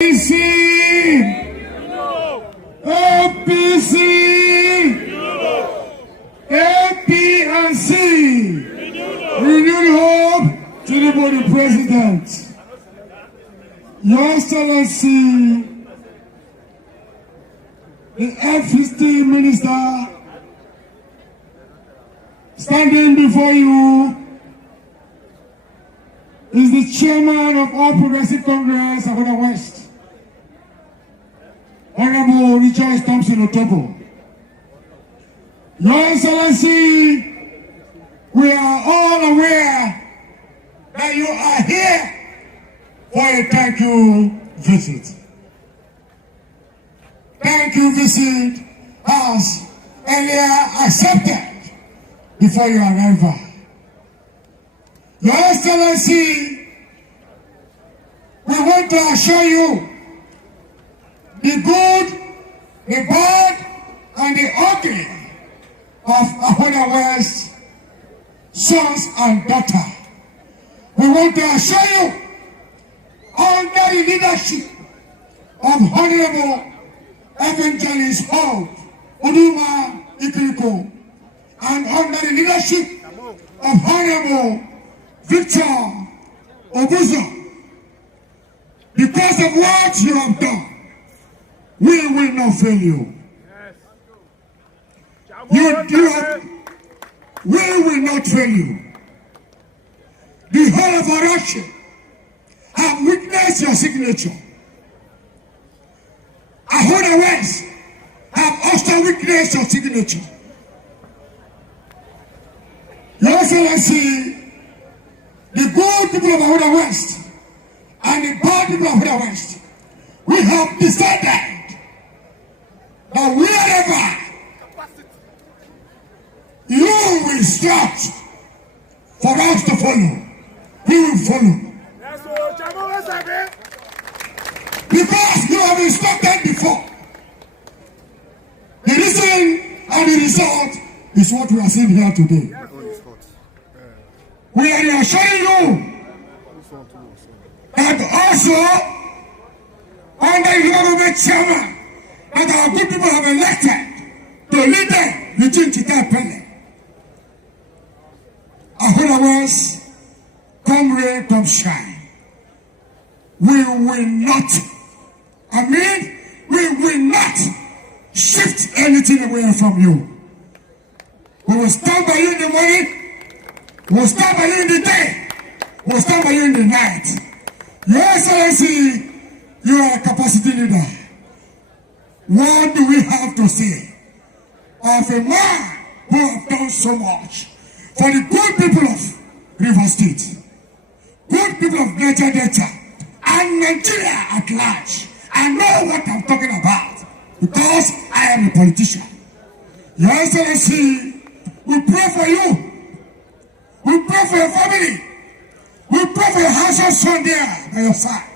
APC, APC, APC, renewed hope to the body president. Your Excellency, the F-15 minister standing before you is the chairman of All Progressive Congress of the West, Honorable Richard Thompson Otobo. Your Excellency, we are all aware that you are here for a thank you visit. Thank you visit as earlier accepted before your arrival. Your Excellency, we want to assure you the good, the bad, and the ugly of Ahoda West sons and daughters. We want to assure you, under the leadership of Honorable Evangelist Hope Uduma Ikiriko, and under the leadership of Honorable Victor Obuzo, because of what you have done, we will not fail you. We will not fail you. The whole of our action have witnessed your signature. Ahoda West have also witnessed your signature. Your Excellency, the good people of Ahoda West and the bad people of Ahoda West, we have decided that wherever you will start for us to follow, we will follow. Because you have instructed before. The reason and the result is what we are seeing here today. We are assuring you that also under the government chairman that our good people have elected to lead them, Eugene Chita Pele. Ahoda West, come rain, come shine. We will not, we will not shift anything away from you. We will stand by you in the morning, we will stand by you in the day, we will stand by you in the night. Your Excellency, you are a capacity leader. What do we have to say of a man who has done so much for the good people of River State, good people of Niger Delta, and Nigeria at large? I know what I'm talking about because I am a politician. Your Excellency, we pray for you. We pray for your family. We pray for your handsome son there by your side.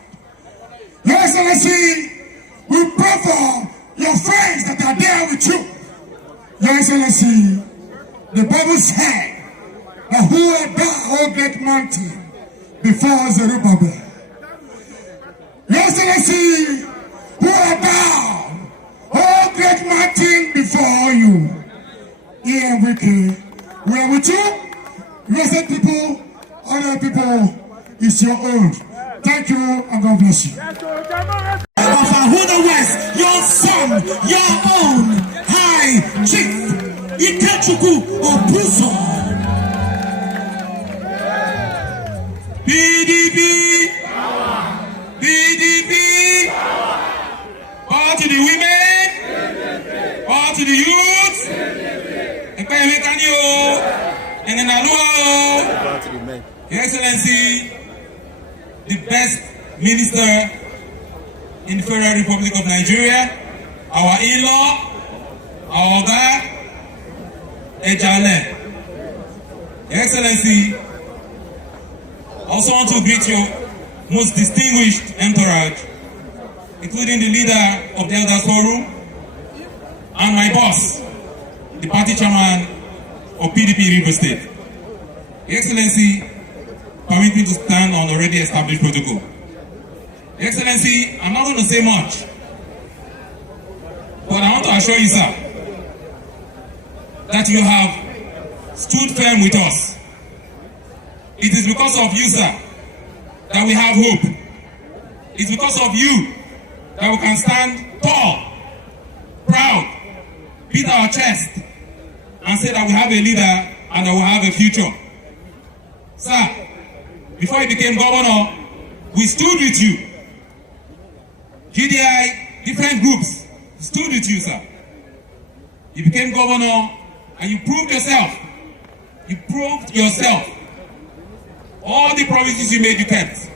Your Excellency, we pray for your friends that are there with you. Your Excellency, the Bible said that who are thou, O great mountain, before Zerubbabel? Your Excellency, who are thou, O great mountain, before you? Here we are with you. Blessed people, other people, is your own. Thank you and God bless you. Of Ahoda West, your son, your own High Chief Ikechukwu Obuzo. PDP, PDP, all to the women, all to the youth, and Your Excellency, the best minister in the Federal Republic of Nigeria, our in-law, our Oga, Ejale. Your Excellency, I also want to greet your most distinguished entourage, including the leader of the Elders Forum and my boss, the party chairman of PDP River State. Your Excellency, permit me to stand on already established protocol. Your Excellency, I'm not going to say much, but I want to assure you, sir, that you have stood firm with us. It is because of you, sir, that we have hope. It's because of you that we can stand tall, proud, beat our chest, and say that we have a leader and that we have a future. Sir, before you became governor, we stood with you. GDI, different groups, stood with you, sir. You became governor and you proved yourself. You proved yourself. All the promises you made, you kept.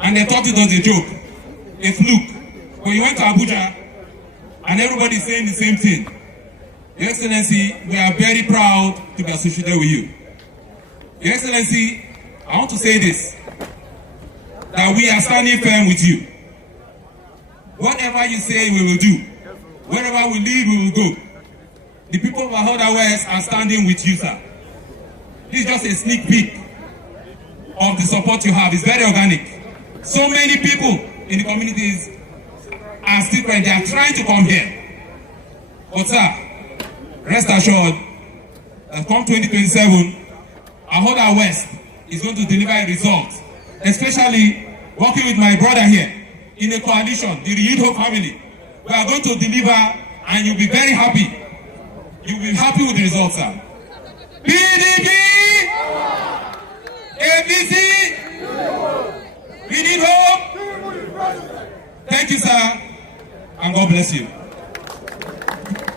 And they thought it was a joke, a fluke. When you went to Abuja, and everybody's saying the same thing. Your Excellency, we are very proud to be associated with you. Your Excellency, I want to say this, that we are standing firm with you. Whatever you say, we will do. Wherever we lead, we will go. The people of Ahoda West are standing with you, sir. This is just a sneak peek of the support you have. It's very organic. So many people in the communities are still trying. They are trying to come here. But sir, rest assured that come 2027, Ahoda West is going to deliver a result. Especially working with my brother here in a coalition, the Ryidho family. We are going to deliver and you'll be very happy. You'll be happy with the results, sir. PDP! APC! We need hope! Thank you, sir, and God bless you.